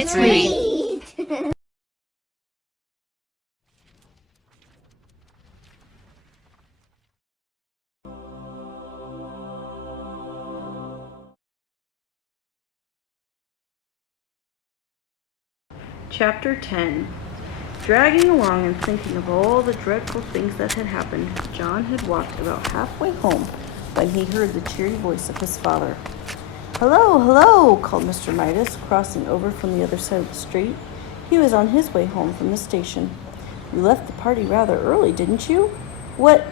Let's read. Chapter 10. Dragging along and thinking of all the dreadful things that had happened, John had walked about halfway home when he heard the cheery voice of his father. "Hello, hello," called Mr. Midas, crossing over from the other side of the street. He was on his way home from the station. "You left the party rather early, didn't you?" "What?"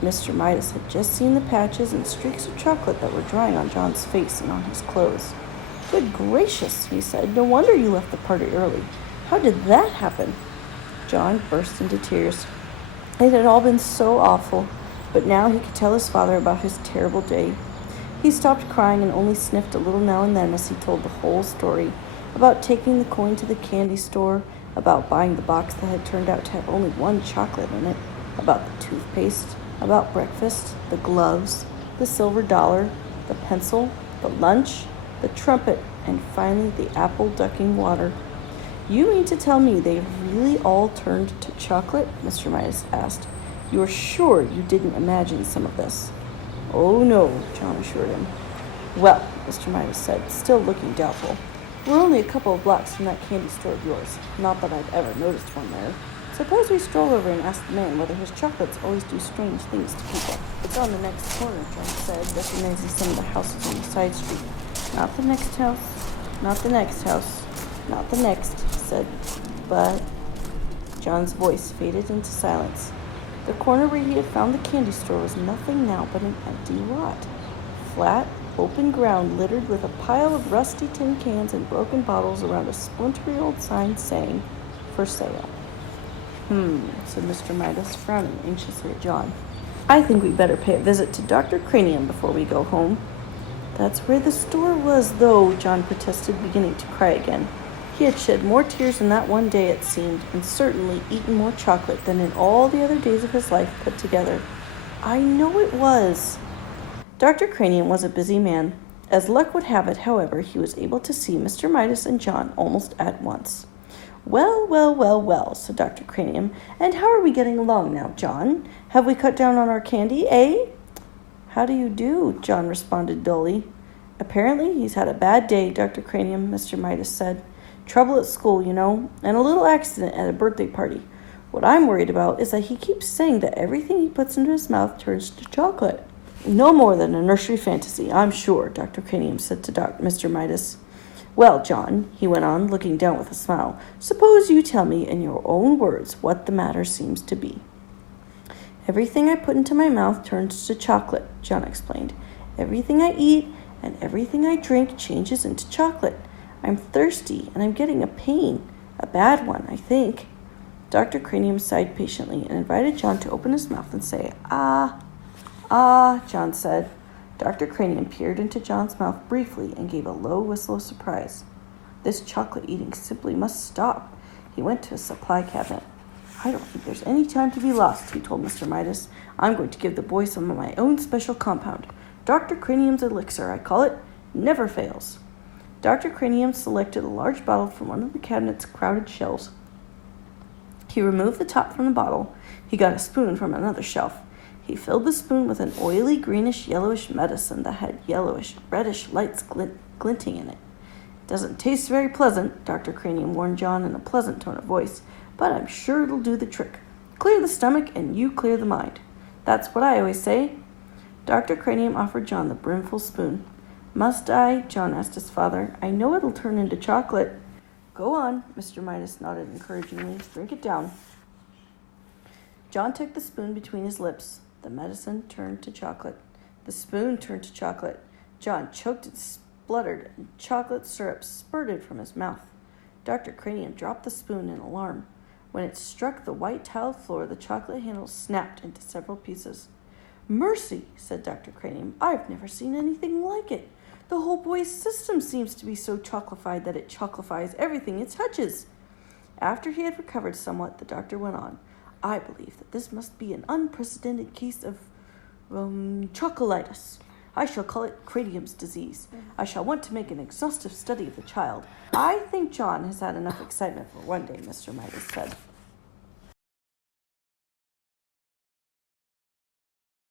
Mr. Midas had just seen the patches and streaks of chocolate that were drying on John's face and on his clothes. "Good gracious," he said. "No wonder you left the party early. How did that happen?" John burst into tears. It had all been so awful, but now he could tell his father about his terrible day. He stopped crying and only sniffed a little now and then as he told the whole story, about taking the coin to the candy store, about buying the box that had turned out to have only one chocolate in it, about the toothpaste, about breakfast, the gloves, the silver dollar, the pencil, the lunch, the trumpet, and finally the apple ducking water. "You mean to tell me they really all turned to chocolate?" Mr. Midas asked. "You're sure you didn't imagine some of this?" "Oh, no," John assured him. "Well," Mr. Midas said, still looking doubtful, "we're only a couple of blocks from that candy store of yours. Not that I've ever noticed one there. Suppose we stroll over and ask the man whether his chocolates always do strange things to people." "It's on the next corner," John said, recognizing some of the houses on the side street. "Not the next house, not the next house, not the next," he said. "But..." John's voice faded into silence. The corner where he had found the candy store was nothing now but an empty lot. Flat, open ground littered with a pile of rusty tin cans and broken bottles around a splintery old sign saying, "For sale." Said Mr. Midas, frowning anxiously at John. "I think we'd better pay a visit to Dr. Cranium before we go home." "That's where the store was, though," John protested, beginning to cry again. He had shed more tears in that one day, it seemed, and certainly eaten more chocolate than in all the other days of his life put together. "I know it was." Dr. Cranium was a busy man. As luck would have it, however, he was able to see Mr. Midas and John almost at once. Well, said Dr. Cranium. "And how are we getting along now, John? Have we cut down on our candy, eh?" "How do you do?" John responded dully. "Apparently he's had a bad day, Dr. Cranium," Mr. Midas said. "Trouble at school, you know, and a little accident at a birthday party. What I'm worried about is that he keeps saying that everything he puts into his mouth turns to chocolate." "No more than a nursery fantasy, I'm sure," Dr. Cranium said to Mr. Midas. "Well, John," he went on, looking down with a smile, "suppose you tell me in your own words what the matter seems to be." "Everything I put into my mouth turns to chocolate," John explained. "Everything I eat and everything I drink changes into chocolate. I'm thirsty and I'm getting a pain. A bad one, I think." Dr. Cranium sighed patiently and invited John to open his mouth and say, "Ah." "Ah," John said. Dr. Cranium peered into John's mouth briefly and gave a low whistle of surprise. "This chocolate eating simply must stop." He went to his supply cabinet. "I don't think there's any time to be lost," he told Mr. Midas. "I'm going to give the boy some of my own special compound. Dr. Cranium's elixir, I call it. Never fails." Dr. Cranium selected a large bottle from one of the cabinet's crowded shelves. He removed the top from the bottle. He got a spoon from another shelf. He filled the spoon with an oily, greenish-yellowish medicine that had yellowish, reddish lights glinting in it. "It doesn't taste very pleasant," Dr. Cranium warned John in a pleasant tone of voice, "but I'm sure it'll do the trick. Clear the stomach and you clear the mind. That's what I always say." Dr. Cranium offered John the brimful spoon. "Must I?" John asked his father. "I know it'll turn into chocolate." "Go on," Mr. Midas nodded encouragingly. "Drink it down." John took the spoon between his lips. The medicine turned to chocolate. The spoon turned to chocolate. John choked and spluttered, and chocolate syrup spurted from his mouth. Dr. Cranium dropped the spoon in alarm. When it struck the white tiled floor, the chocolate handle snapped into several pieces. "Mercy," said Dr. Cranium. "I've never seen anything like it. The whole boy's system seems to be so chocolified that it chocolifies everything it touches." After he had recovered somewhat, the doctor went on. "I believe that this must be an unprecedented case of chocolitis. I shall call it Cranium's disease. I shall want to make an exhaustive study of the child. I think John has had enough excitement for one day, Mr. Midas said.